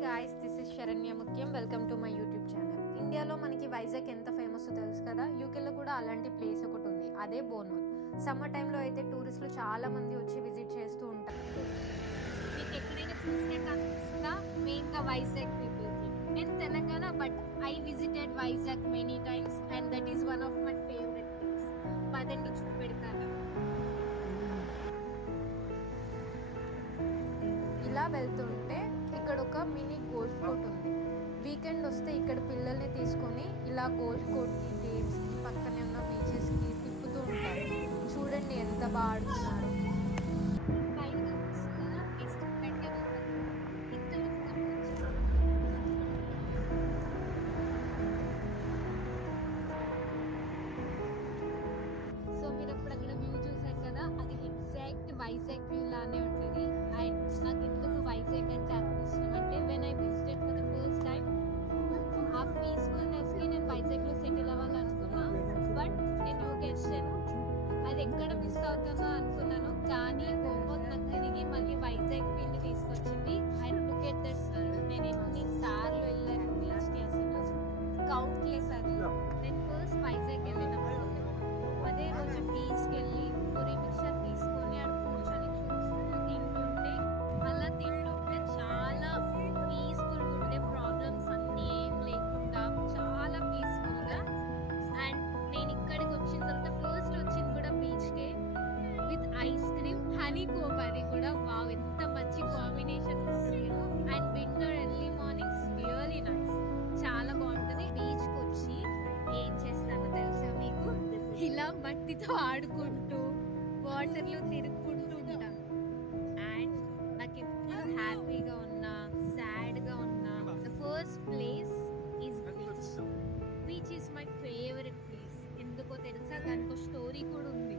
guys, this is Sharanya Mutyam. Welcome to my YouTube channel. ఇండియాలో మనకి వైజాగ్ ఎంత famous తెలుసు కదా. యూకేలో కూడా అలాంటి ప్లేస్ ఒకటి ఉంది, అదే బోర్న్మౌత్. సమ్మర్ టైంలో అయితే టూరిస్టులు చాలా మంది వచ్చి విజిట్ చేస్తూ ఉంటారు. మీకు ఎక్కడైనా చూసినట్టు అనిపిస్తుందా? మెయిన్గా వైజాగ్ పీపుల్కి. నేను Telangana, but I visited Vizag many times and that is one of my favourite place. పదండి చూపెడతాను. ఇలా వెళ్తుంటే ఇక్కడ ఒక మినీ గోల్ఫ్ కోర్ట్ ఉంది. వీకెండ్ వస్తే ఇక్కడ పిల్లల్ని తీసుకొని ఇలా గోల్ఫ్ కోర్ట్కి, గేమ్స్కి, పక్కనే ఉన్న బీచెస్కి తిప్పుతూ ఉంటారు. చూడండి ఎంత బాగా ఆడుతున్నారు. సో మీరు అప్పుడు అక్కడ వ్యూ చూసారు కదా, అది ఎగ్జాక్ట్ వైజాగ్ వ్యూ లానే ఉంటుంది. అండ్ నాకు ఎందుకు వైజాగ్ అంటే అనిపిస్తుంది అంటే, when I visited for the first time, ఆ పీస్ఫుల్నెస్కి నేను వైజాగ్లో సెటిల్ అవ్వాలనుకున్నా. బట్ నేను వచ్చాను, అది ఎక్కడ మిస్ అవుతుందో అనుకున్నాను. కానీ బొమ్మకు నాకు తిరిగి మళ్ళీ వైజాగ్ ఫీల్డ్ తీసుకొచ్చింది. And look at that scene. నేను ఎన్నిసార్లు వెళ్ళాను బీచ్కి, అసలు కౌంట్లెస్. అది నేను ఫస్ట్ వైజాగ్ వెళ్ళినప్పుడు అదే రోజు బీచ్కి వెళ్ళి పూరి మిక్చర్ తీసుకొని అక్కడ కూర్చొని చూస్తూ తింటుంటే, అలా తింటుంటే చాలా పీస్ఫుల్గా ఉండే, ప్రాబ్లమ్స్ అన్నీ ఏం లేకుండా చాలా పీస్ఫుల్గా. అండ్ నేను ఇక్కడికి వచ్చిన తర్వాత ఫస్ట్ వచ్చింది కూడా బీచ్కే, with ice cream, honey coke. అది కూడా వావ్, ఎంత మంచి కాంబినేషన్ ఉంటుందో. And winter early mornings really nice, చాలా బాగుంటుంది. బీచ్కి వచ్చి ఏం చేస్తానో తెలుసా మీకు? ఇలా మట్టితో ఆడుకుంటూ వాటర్లో తిరుగుకుంటూ ఉంటాం. అండ్ నాకు ఎప్పుడు హ్యాపీగా ఉన్నా, సాడ్గా ఉన్నా, the first place is beach. Beach is my favourite place. ఎందుకో తెలుసా? దానికి ఒక స్టోరీ కూడా ఉంది.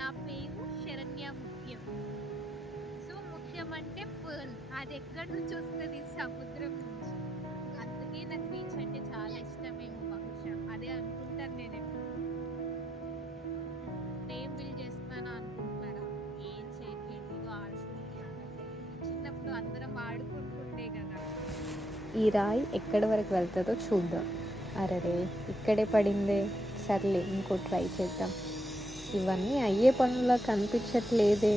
నా పేరు శరణ్య ముత్యం. సో ముత్యం అంటే పర్ల్, అది ఎక్కడి నుంచి వస్తుంది? సముద్రం నుంచి. అందుకే నాకు బీచ్ అంటే చాలా ఇష్టమేమో, బహుశా అదే అనుకుంటాను నేను ఎప్పుడు. టైం బిల్డ్ చేస్తాను అనుకుంటున్నారా? ఏం చేయట్లేదు, ఆడుకుంటున్నాను. చిన్నప్పుడు అందరం ఆడుకుంటుండే కదా. ఈ రాయి ఎక్కడి వరకు వెళ్తుందో చూద్దాం. అరే ఇక్కడే పడిందే, సర్లే ఇంకో ట్రై చేద్దాం. ఇవన్నీ అయ్యే పనులా కనిపించట్లేదే.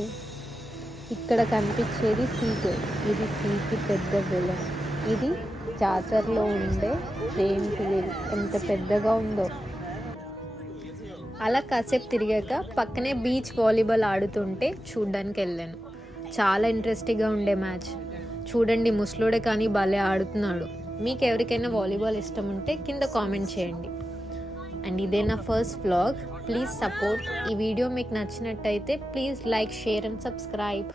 ఇక్కడ కనిపించేది సీగల్. ఇది సీకి పెద్ద విలన్. ఇది జాతరలో ఉండే జైంట్ వీల్. ఎంత పెద్దగా ఉందో. అలా కాసేపు తిరిగాక పక్కనే బీచ్ వాలీబాల్ ఆడుతుంటే చూడ్డానికి వెళ్ళాను. చాలా ఇంట్రెస్టింగ్గా ఉండే మ్యాచ్. చూడండి, ముసలోడే కానీ భలే ఆడుతున్నాడు. మీకు ఎవరికైనా వాలీబాల్ ఇష్టం ఉంటే కింద కామెంట్ చేయండి. అండ్ ఇదే నా ఫస్ట్ వ్లాగ్. Please support. ఈ వీడియో మీకు నచ్చినట్టయితే please like, share and subscribe.